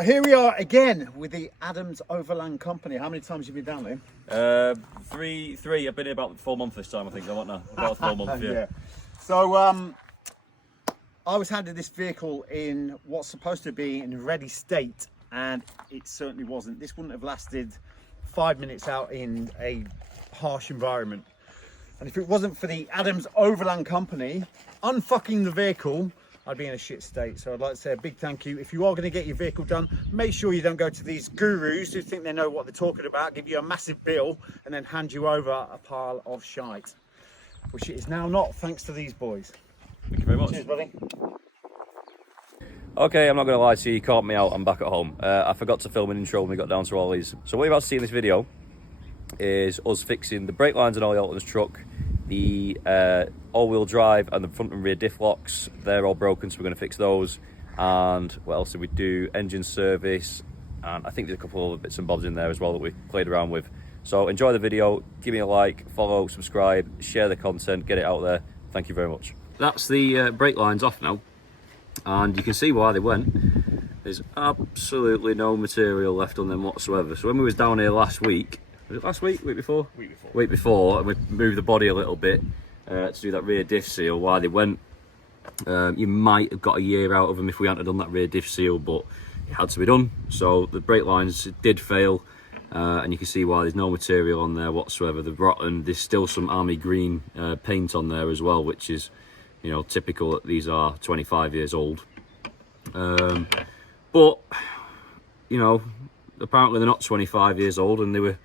So here we are again with the Adams Overland Company. How many times have you been down there? Three. I've been here about 4 months this time, I think. I want now. About 4 months, yeah. So I was handed this vehicle in what's supposed to be in ready state, and it certainly wasn't. This wouldn't have lasted 5 minutes out in a harsh environment. And if it wasn't for the Adams Overland Company unfucking the vehicle, I'd be in a shit state. So I'd like to say a big thank you. If you are going to get your vehicle done, make sure you don't go to these gurus who think they know what they're talking about, give you a massive bill and then hand you over a pile of shite, which it is now not, thanks to these boys. Thank you very much. Cheers, buddy. Okay, I'm not going to lie to you, caught me out. I'm back at home. I forgot to film an intro when we got down to Ollie's. So what you're about to see in this video is us fixing the brake lines on Ollie Ollerton's truck, the all-wheel drive and the front and rear diff locks. They're all broken, so we're going to fix those. And what else did we do? Engine service, and I think there's a couple of other bits and bobs in there as well that we played around with. So enjoy the video, give me a like, follow, subscribe, share the content, get it out there. Thank you very much. That's the brake lines off now, and you can see why they went. There's absolutely no material left on them whatsoever. So when we was down here last week, was it last week? Week before? Week before, and we moved the body a little bit to do that rear diff seal. Why they went, you might have got a year out of them if we hadn't done that rear diff seal, but it had to be done. So the brake lines did fail, and you can see why there's no material on there whatsoever. They're rotten. There's still some army green paint on there as well, which is, you know, typical that these are 25 years old. But, you know, apparently they're not 25 years old, and they were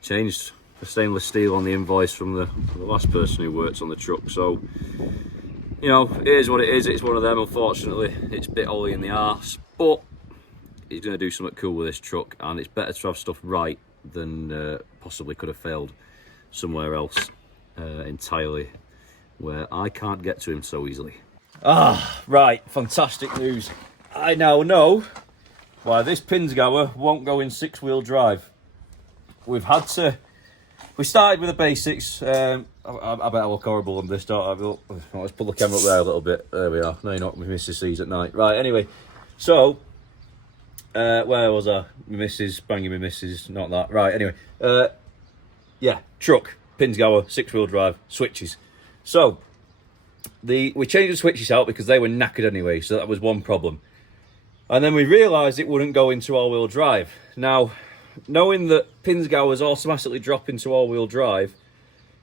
changed for stainless steel on the invoice from the last person who works on the truck. So, you know, it is what it is. It's one of them, unfortunately. It's bit Ollie in the arse, but he's going to do something cool with this truck, and it's better to have stuff right than possibly could have failed somewhere else entirely, where I can't get to him so easily. Ah, right, fantastic news. I now know why this PINZGAUER won't go in 6-wheel drive. We started with the basics. I bet I look horrible on this, don't I? Let's put the camera up there a little bit. There we are. No, you're not. My missus sees at night. Right, anyway. So, where was I? My missus, banging my missus, not that. Right, anyway. Yeah, truck, PINZGAUER, 6-wheel drive, switches. So, we changed the switches out because they were knackered anyway, so that was one problem. And then we realised it wouldn't go into all-wheel drive. Now, knowing that PINZGAUERs automatically drop into all-wheel drive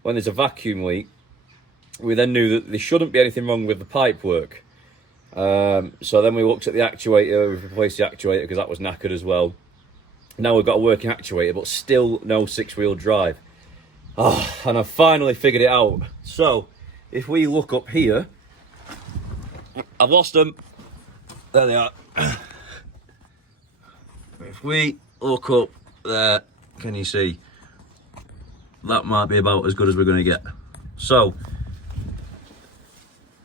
when there's a vacuum leak, we then knew that there shouldn't be anything wrong with the pipe work. So then we looked at the actuator, we replaced the actuator because that was knackered as well. Now we've got a working actuator, but still no 6-wheel drive. Oh, and I've finally figured it out. So, if we look up here, I've lost them. There they are. If we look up there, can you see? That might be about as good as we're going to get. So,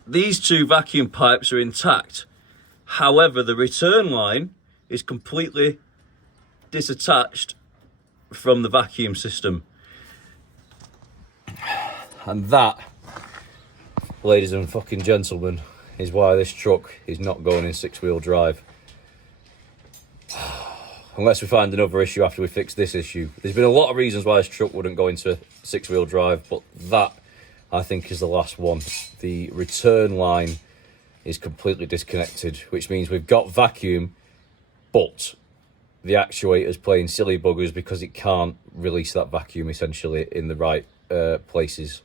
these two vacuum pipes are intact. However, the return line is completely disattached from the vacuum system. And that, ladies and fucking gentlemen, is why this truck is not going in 6-wheel drive. Unless we find another issue after we fix this issue. There's been a lot of reasons why this truck wouldn't go into 6-wheel drive, but that, I think, is the last one. The return line is completely disconnected, which means we've got vacuum, but the actuator's playing silly buggers because it can't release that vacuum, essentially, in the right places.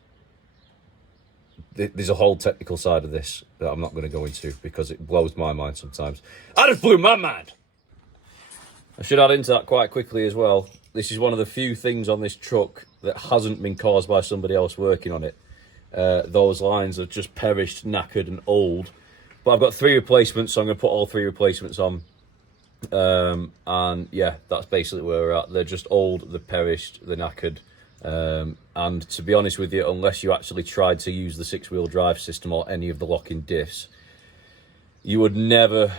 There's a whole technical side of this that I'm not going to go into because it blows my mind sometimes. I just blew my mind! I should add into that quite quickly as well. This is one of the few things on this truck that hasn't been caused by somebody else working on it. Those lines have just perished, knackered and old. But I've got 3 replacements, so I'm going to put all 3 replacements on. And yeah, that's basically where we're at. They're just old, they're perished, they're knackered. And to be honest with you, unless you actually tried to use the 6-wheel drive system or any of the locking diffs, you would never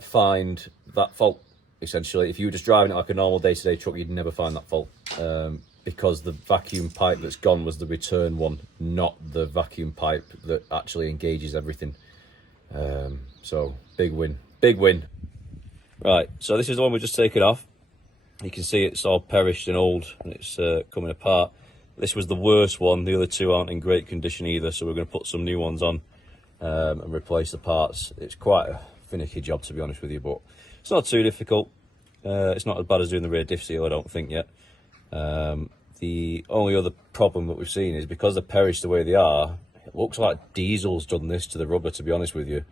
find that fault. Essentially, if you were just driving it like a normal day-to-day truck, you'd never find that fault, because the vacuum pipe that's gone was the return one, not the vacuum pipe that actually engages everything. So big win, big win. Right, so this is the one we've just taken off. You can see it's all perished and old and it's coming apart. This was the worst one. The other two aren't in great condition either, so we're going to put some new ones on and replace the parts. It's quite a finicky job, to be honest with you, but it's not too difficult. It's not as bad as doing the rear diff seal, I don't think, yet. The only other problem that we've seen is because they're perished the way they are, it looks like diesel's done this to the rubber, to be honest with you.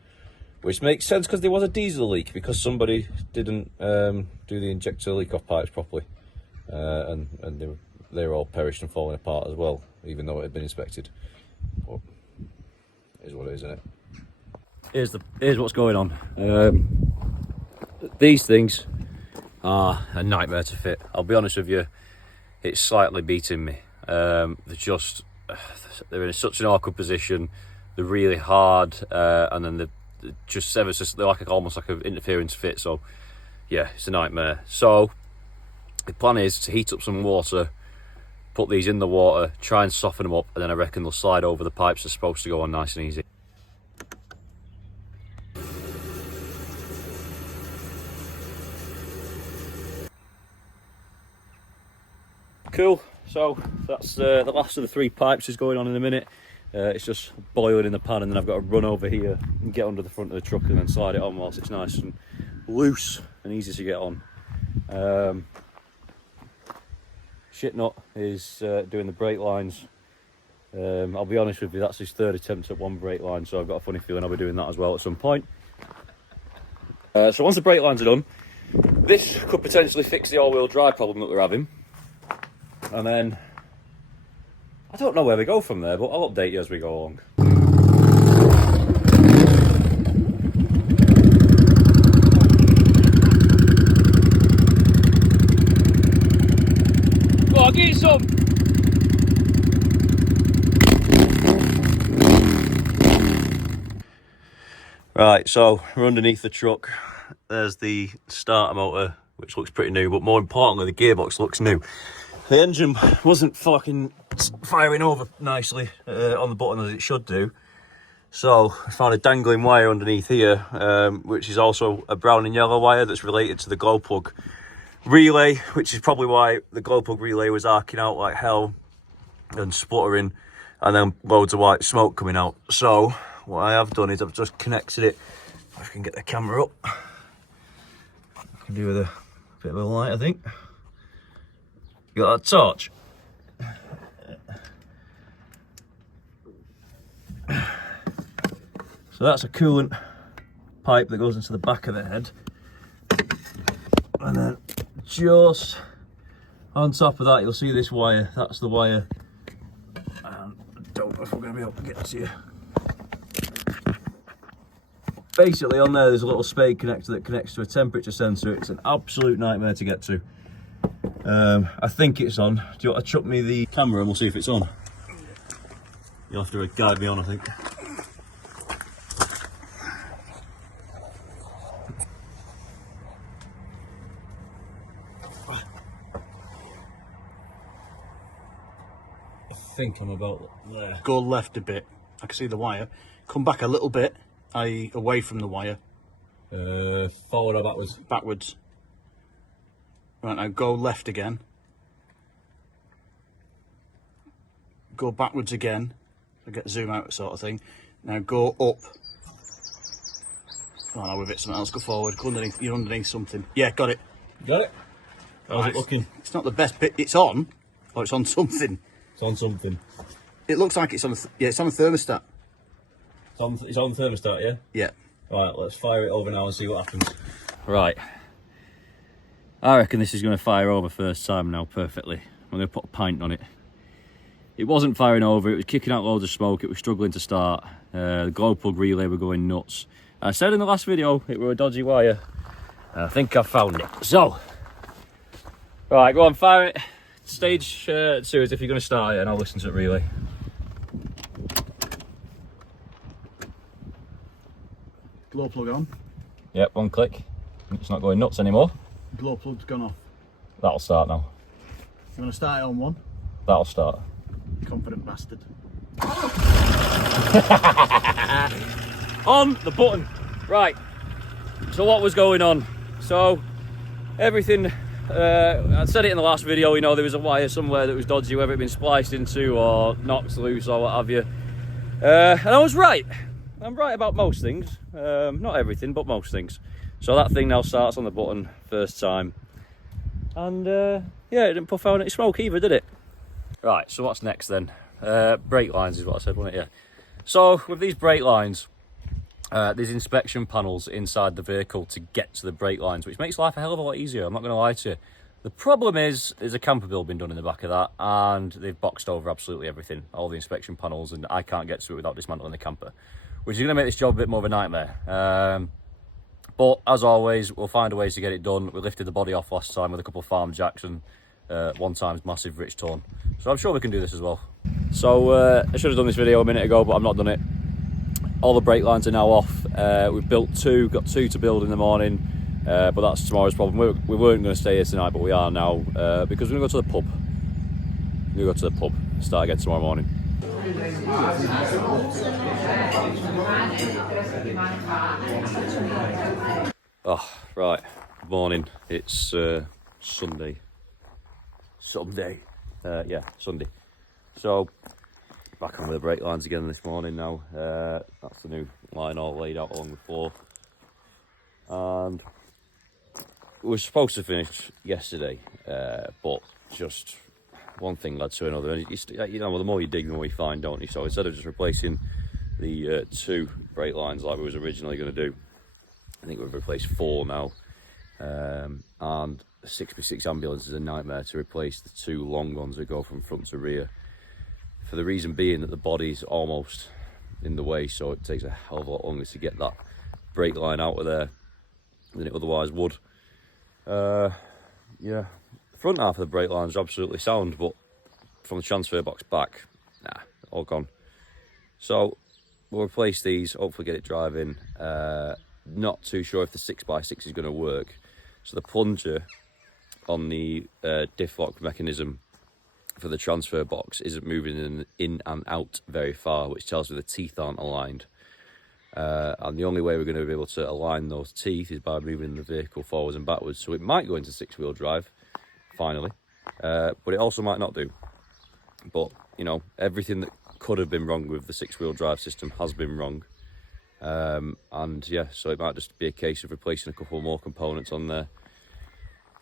Which makes sense because there was a diesel leak because somebody didn't do the injector leak off pipes properly, and they were all perished and falling apart as well, even though it had been inspected. But it is what it is, isn't it? Here's what's going on. These things are a nightmare to fit. I'll be honest with you, it's slightly beating me. They're in such an awkward position. They're really hard, and then they're just ever so, they're like almost like an interference fit. So yeah, it's a nightmare. So the plan is to heat up some water, put these in the water, try and soften them up, and then I reckon they'll slide over the pipes. They're supposed to go on nice and easy. Cool, so that's the last of the 3 pipes is going on in a minute. It's just boiling in the pan, and then I've got to run over here and get under the front of the truck and then slide it on whilst it's nice and loose and easy to get on. Shitnut is doing the brake lines. I'll be honest with you, that's his 3rd attempt at one brake line, so I've got a funny feeling I'll be doing that as well at some point. So once the brake lines are done, this could potentially fix the all-wheel drive problem that we're having. And then, I don't know where we go from there, but I'll update you as we go along. Go on, get some! Right, so we're underneath the truck. There's the starter motor, which looks pretty new, but more importantly, the gearbox looks new. The engine wasn't fucking firing over nicely on the button as it should do. So I found a dangling wire underneath here, which is also a brown and yellow wire that's related to the glow plug relay, which is probably why the glow plug relay was arcing out like hell and spluttering, and then loads of white smoke coming out. So what I have done is I've just connected it. If I can get the camera up, I can do with a bit of a light, I think. You got that torch? So that's a coolant pipe that goes into the back of the head, and then just on top of that you'll see this wire. That's the wire, and I don't know if we're going to be able to get to you. Basically on there's a little spade connector that connects to a temperature sensor. It's an absolute nightmare to get to. I think it's on. Do you want to chuck me the camera and we'll see if it's on? You'll have to guide me on, I think. I think I'm about there. Go left a bit. I can see the wire. Come back a little bit, i.e. away from the wire. Forward or backwards? Backwards. Right, now go left again. Go backwards again. I get zoom out sort of thing. Now go up. Oh, now we've hit something else. Go forward. Go underneath. You're underneath something. Yeah, got it. Got it? How's it looking? It's not the best bit. It's on. Or it's on something. It's on something. It looks like it's on. Yeah, it's on a thermostat. It's on thermostat, yeah? Yeah. Right, let's fire it over now and see what happens. Right. I reckon this is going to fire over first time now perfectly. I'm going to put a pint on it. It wasn't firing over, it was kicking out loads of smoke, it was struggling to start. The glow plug relay were going nuts. I said in the last video it were a dodgy wire. I think I've found it. So, right, go on, fire it. Stage 2 as if you're going to start it, and I'll listen to it relay. Glow plug on. Yep, one click. It's not going nuts anymore. Glow plug's gone off. That'll start now. I'm going to start it on one. That'll start. Confident bastard. On the button. Right. So what was going on? So everything, I said it in the last video, you know, there was a wire somewhere that was dodgy, whether it had been spliced into or knocked loose or what have you. And I was right. I'm right about most things. Not everything, but most things. So that thing now starts on the button first time. And yeah, it didn't puff out any smoke either, did it? Right, so what's next then? Brake lines is what I said, wasn't it? Yeah. So with these brake lines, there's inspection panels inside the vehicle to get to the brake lines, which makes life a hell of a lot easier, I'm not going to lie to you. The problem is, there's a camper build been done in the back of that, and they've boxed over absolutely everything, all the inspection panels, and I can't get to it without dismantling the camper, which is going to make this job a bit more of a nightmare. But as always, we'll find a way to get it done. We lifted the body off last time with a couple of farm jacks and one time's massive rich torn. So I'm sure we can do this as well. So I should have done this video a minute ago, but I've not done it. All the brake lines are now off. We've built two, got two to build in the morning, but that's tomorrow's problem. We weren't going to stay here tonight, but we are now, because we're going to go to the pub. We're going to go to the pub, start again tomorrow morning. Oh, right, good morning. It's Sunday. Yeah, Sunday. So, back on with the brake lines again this morning now. That's the new line all laid out along the floor. And we were supposed to finish yesterday, but just one thing led to another. And you know, the more you dig, the more you find, don't you? So instead of just replacing the two brake lines like we was originally going to do, I think we've replaced 4 now. And a 6x6 ambulance is a nightmare to replace the 2 long ones that go from front to rear. For the reason being that the body's almost in the way, so it takes a hell of a lot longer to get that brake line out of there than it otherwise would. Yeah, the front half of the brake line is absolutely sound, but from the transfer box back, nah, all gone. So we'll replace these, hopefully get it driving. Not too sure if the 6x6 is going to work. So the plunger on the diff lock mechanism for the transfer box isn't moving in and out very far, which tells me the teeth aren't aligned. And the only way we're going to be able to align those teeth is by moving the vehicle forwards and backwards. So it might go into 6-wheel drive, finally, but it also might not do. But, you know, everything that could have been wrong with the 6-wheel drive system has been wrong. And yeah, so it might just be a case of replacing a couple more components on there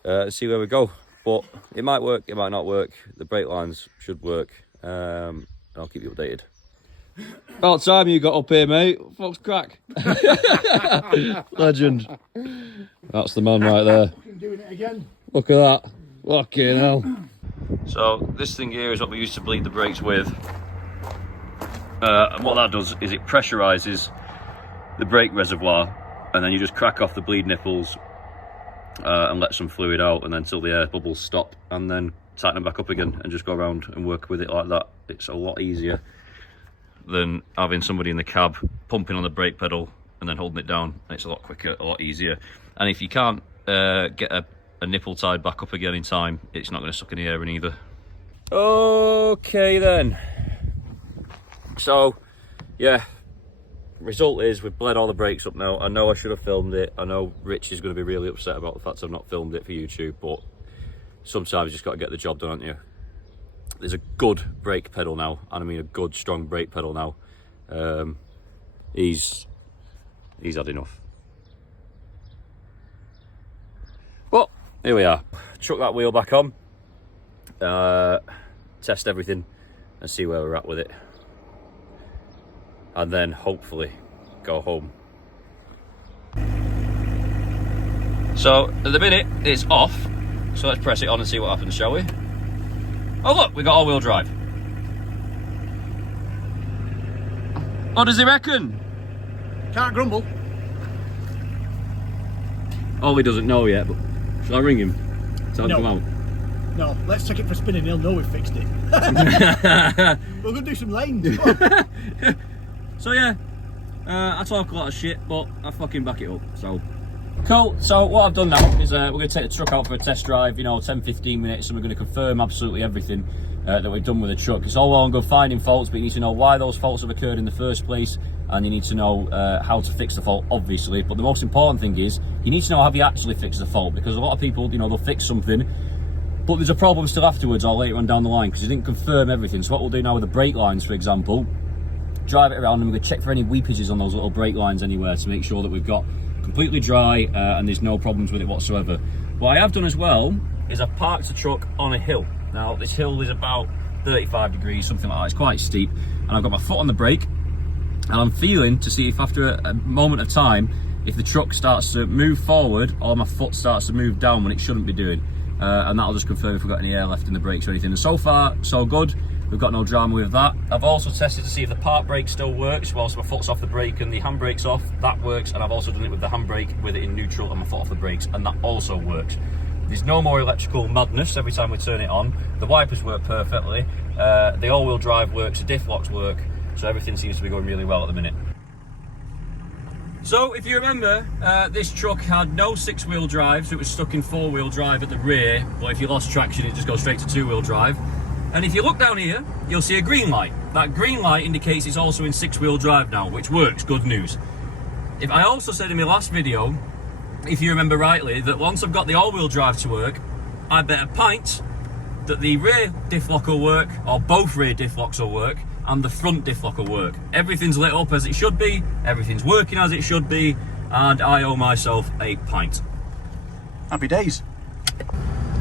and see where we go. But it might work, it might not work. The brake lines should work. And I'll keep you updated. About time you got up here, mate. Fuck's crack. Legend. That's the man right there. Doing it again. Look at that. Fucking hell. So this thing here is what we used to bleed the brakes with. And what that does is it pressurizes the brake reservoir, and then you just crack off the bleed nipples and let some fluid out, and then till the air bubbles stop, and then tighten them back up again and just go around and work with it like that. It's a lot easier than having somebody in the cab pumping on the brake pedal and then holding it down. It's a lot quicker, a lot easier. And if you can't get a nipple tied back up again in time, it's not going to suck any air in either. Okay then. So, yeah. Result is we've bled all the brakes up now. I know I should have filmed it. I know Rich is going to be really upset about the fact I've not filmed it for YouTube, but sometimes you just got to get the job done, haven't you? There's a good brake pedal now, and I mean a good strong brake pedal now. He's had enough. But here we are. Chuck that wheel back on, test everything and see where we're at with it, and then hopefully go home. So at the minute it's off, so let's press it on and see what happens, shall we? Oh look, we got all-wheel drive. What does he reckon? Can't grumble. Ollie doesn't know yet, but shall I ring him? Tell him to come out. No, let's take it for a spin and he'll know we've fixed it. We're going to do some lanes. So yeah, I talk a lot of shit, but I fucking back it up, so. Cool, so what I've done now is we're going to take the truck out for a test drive, you know, 10-15 minutes, and we're going to confirm absolutely everything that we've done with the truck. It's all well and good finding faults, but you need to know why those faults have occurred in the first place, and you need to know how to fix the fault, obviously. But the most important thing is you need to know, have you actually fixed the fault? Because a lot of people, you know, they'll fix something, but there's a problem still afterwards or later on down the line because you didn't confirm everything. So what we'll do now with the brake lines, for example, drive it around and we're going to check for any weepages on those little brake lines anywhere to make sure that we've got completely dry and there's no problems with it whatsoever. What I have done as well is I've parked the truck on a hill. Now this hill is about 35 degrees, something like that. It's quite steep, and I've got my foot on the brake and I'm feeling to see if after a moment of time, if the truck starts to move forward or my foot starts to move down when it shouldn't be doing. And that'll just confirm if we've got any air left in the brakes or anything. And so far, so good. We've got no drama with that. I've also tested to see if the park brake still works whilst my foot's off the brake and the handbrake's off. That works, and I've also done it with the handbrake with it in neutral and my foot off the brakes, and that also works. There's no more electrical madness every time we turn it on. The wipers work perfectly. The all-wheel drive works, the diff locks work, so everything seems to be going really well at the minute. So if you remember, this truck had no 6-wheel drive, so it was stuck in 4-wheel drive at the rear, but if you lost traction it just goes straight to 2-wheel drive. And if you look down here, you'll see a green light. That green light indicates it's also in 6-wheel drive now, which works, good news. If I also said in my last video, if you remember rightly, that once I've got the all-wheel drive to work, I bet a pint that the rear diff lock will work, or both rear diff locks will work, and the front diff lock will work. Everything's lit up as it should be, everything's working as it should be, and I owe myself a pint. Happy days.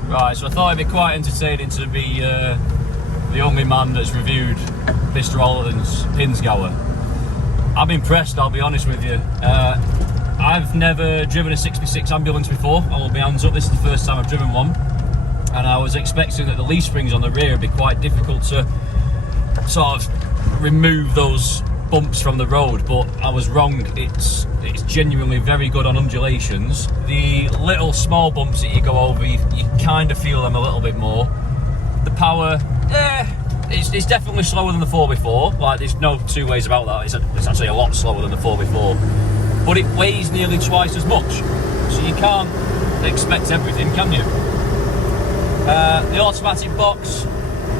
Right, so I thought it'd be quite entertaining to be the only man that's reviewed Mr. Ollerton's PINZGAUER. I'm impressed, I'll be honest with you. I've never driven a 66 ambulance before, I will be hands up, this is the first time I've driven one. And I was expecting that the leaf springs on the rear would be quite difficult to sort of remove those bumps from the road, but I was wrong. It's genuinely very good on undulations. The little small bumps that you go over, you kind of feel them a little bit more. The power, it's definitely slower than the 4x4, like there's no two ways about that. It's actually a lot slower than the 4x4, but it weighs nearly twice as much, so you can't expect everything, can you? The automatic box,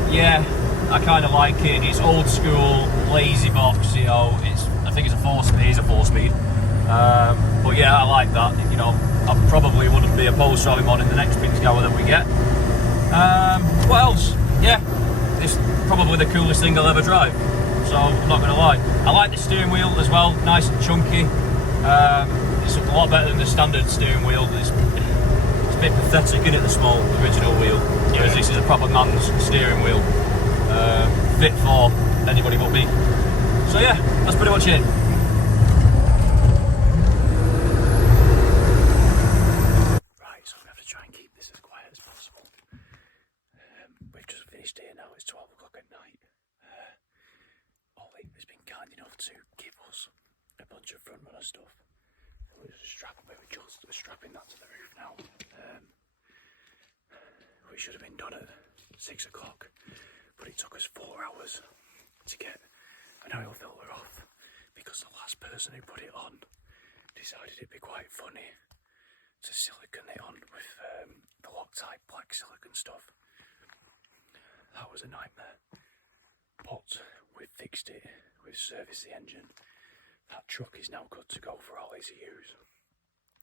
yeah, I kind of like it. It's old school, lazy box, you know. I think it's a 4-speed. It is a 4-speed. But yeah, I like that. You know, I probably wouldn't be opposed to having one in the next PINZGAUER that we get. What else? Yeah, it's probably the coolest thing I'll ever drive. So I'm not going to lie. I like the steering wheel as well, nice and chunky. It's a lot better than the standard steering wheel. It's a bit pathetic, isn't it, the small original wheel? Whereas this is a proper man's steering wheel. Fit for anybody but me. So yeah, that's pretty much it. Right, so I'm going to have to try and keep this as quiet as possible. We've just finished here now, it's 12 o'clock at night. Ollie has been kind enough to give us a bunch of front runner stuff. We're just strapping that to the roof now. We should have been done at 6 o'clock. But it took us 4 hours to get an oil filter off because the last person who put it on decided it'd be quite funny to silicone it on with the Loctite black silicone stuff. That was a nightmare. But we've fixed it, we've serviced the engine. That truck is now good to go for Ollie to use.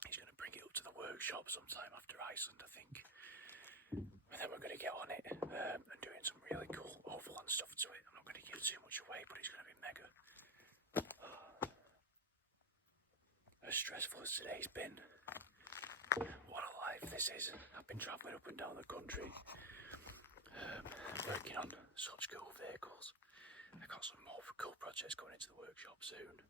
He's going to bring it up to the workshop sometime after Iceland, I think. And then we're going to get on it and doing some really cool Overland stuff to it. I'm not going to give too much away, but it's going to be mega. As stressful as today's been, what a life this is. I've been travelling up and down the country, working on such cool vehicles. I've got some more cool projects going into the workshop soon.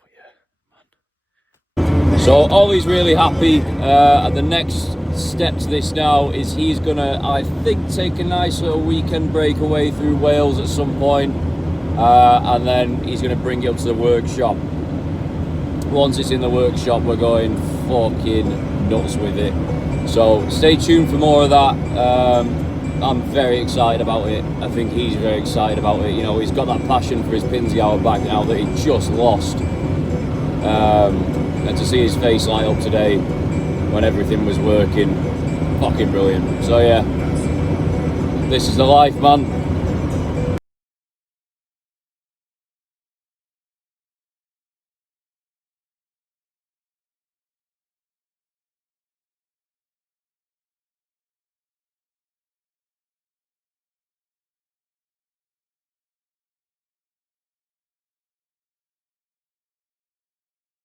But yeah, man. So Ollie's really happy, and the next step to this now is he's gonna, I think, take a nice little weekend break away through Wales at some point, and then he's gonna bring it up to the workshop. Once it's in the workshop, we're going fucking nuts with it. So stay tuned for more of that. I'm very excited about it. I think he's very excited about it. You know, he's got that passion for his PINZGAUER back now that he just lost. And to see his face light up today when everything was working, fucking brilliant. So yeah, this is the life, man.